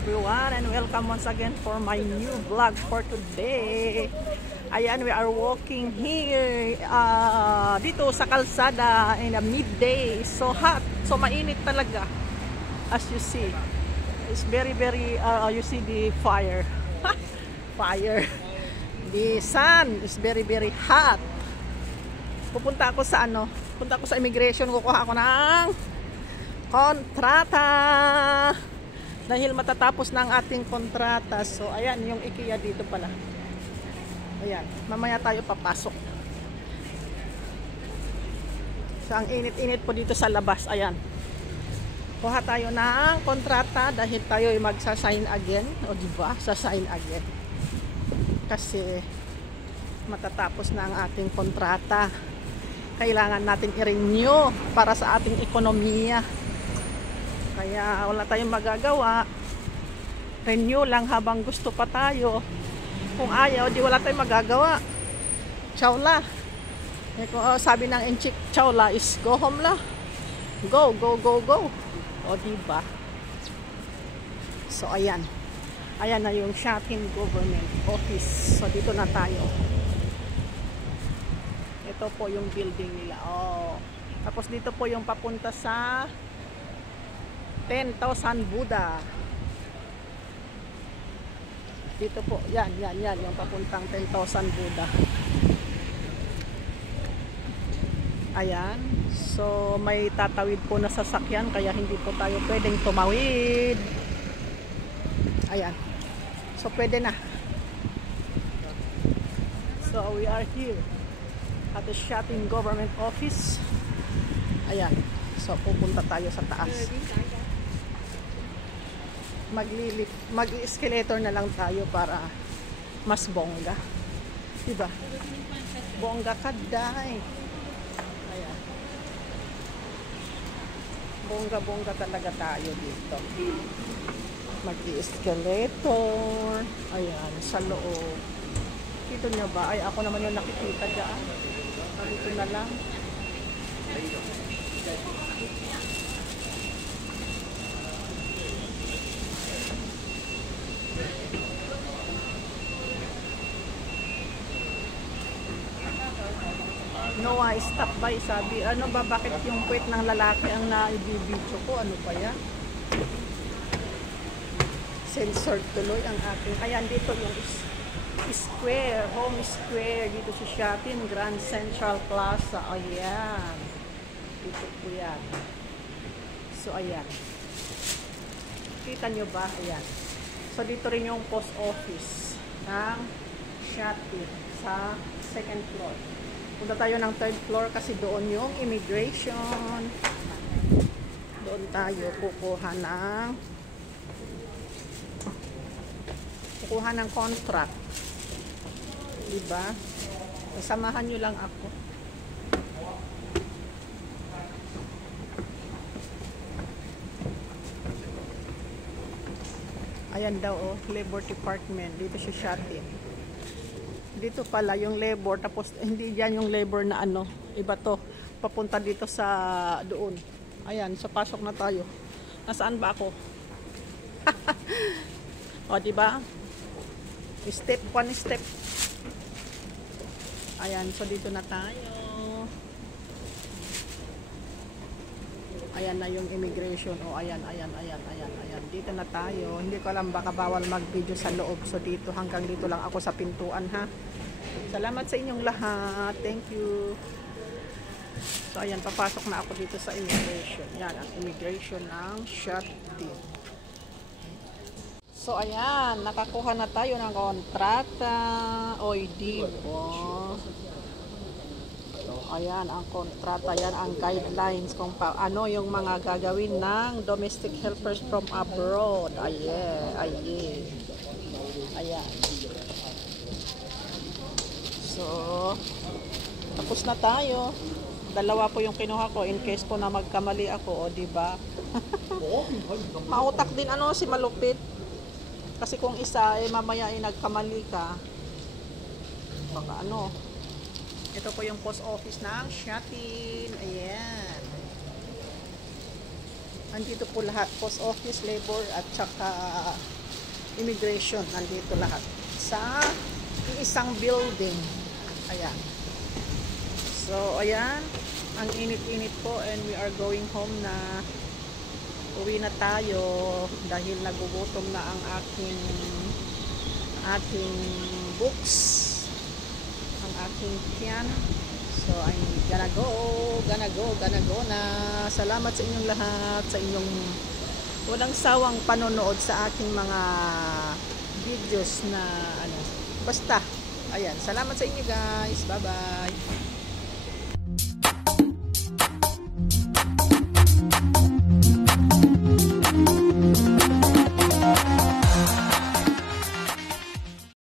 everyone, and welcome once again for my new vlog for today. Ayan, we are walking here dito sa kalsada in the midday. So hot, so mainit talaga. As you see, it's very you see the fire. Fire. The sun is very hot. Pupunta ako sa punta ako sa immigration, kukuha ako ng kontrata dahil matatapos na ang ating kontrata. So ayan yung IKEA dito pala. Ayan, mamaya tayo papasok. So ang init-init po dito sa labas. Ayan, kuha tayo ng kontrata dahil tayo ay magsasign again. O diba, sasign again kasi matatapos na ang ating kontrata. Kailangan natin i-renew para sa ating ekonomiya. Kaya wala tayong magagawa. Renew lang habang gusto pa tayo. Kung ayaw, di wala tayong magagawa. Chawla. Sabi ng Enchik, chawla is go home la. Go. O diba? So ayan. Ayan na yung Shatin Government Office. So dito na tayo. Ito po yung building nila. Oh. Tapos dito po yung papunta sa 10,000 Buddha. Dito po, yan, yung papuntang 10,000 Buddha. Ayan. So, may tatawid po na sasakyan, kaya hindi po tayo pwedeng tumawid. Ayan. So, pwede na. So, we are here at the Shatin Government Office. Ayan. So, pupunta tayo sa taas. Mag-escalator na lang tayo para mas bongga. Diba? Bongga kaday. Ayan. Bongga talaga tayo dito. Mag-escalator. Ayan, sa loob. Dito nyo ba? Ay, ako naman yung nakikita dyan. Dito na lang. Noah, stop by, sabi. Ano ba, bakit yung puwet ng lalaki ang naibibidyo ko? Ano pa yan? Censored tuloy ang aking. Ayan, dito yung square, home square. Dito sa Shatin Grand Central Plaza. Ayan. Dito po yan. So, ayan. Kita nyo ba? Ayan. So, dito rin yung post office ng Shatin sa second floor. Punta tayo ng third floor kasi doon yung immigration. Doon tayo kukuha ng contract. Diba? Samahan nyo lang ako. Ayan daw, oh, Labor Department. Dito sa Shatin. Dito pala yung labor, tapos hindi yan yung labor na iba to, papunta dito sa doon. Ayan, so pasok na tayo. Nasaan ba ako? O diba? One step. Ayan, so dito na tayo. Ayan na yung immigration. O ayan. Dito na tayo. Hindi ko alam, baka bawal mag-video sa loob. So dito, hanggang dito lang ako sa pintuan, ha. Salamat sa inyong lahat. Thank you. So ayan, papasok na ako dito sa immigration. Yan, ang immigration ng Shatin. So ayan, nakakuha na tayo ng kontrata. Oy, diba? Ayan, ang kontrata, yan ang guidelines kung ano yung mga gagawin ng domestic helpers from abroad. Ayan. So, tapos na tayo. Dalawa po yung kinuha ko in case po na magkamali ako, o diba? Mautak din si malupit. Kasi kung isa mamaya nagkamali ka, baka ito po yung post office ng Shatin. Ayan. Nandito po lahat. Post office, labor, at saka immigration. Nandito lahat. Sa isang building. Ayan. So, ayan. Ang init-init po and we are going home na. Uwi na tayo dahil nagugutom na ang aking books, ang aking tiyan. So I'm gonna go na. Salamat sa inyong lahat, sa inyong walang sawang panonood sa aking mga videos na basta ayan, salamat sa inyo guys, bye bye.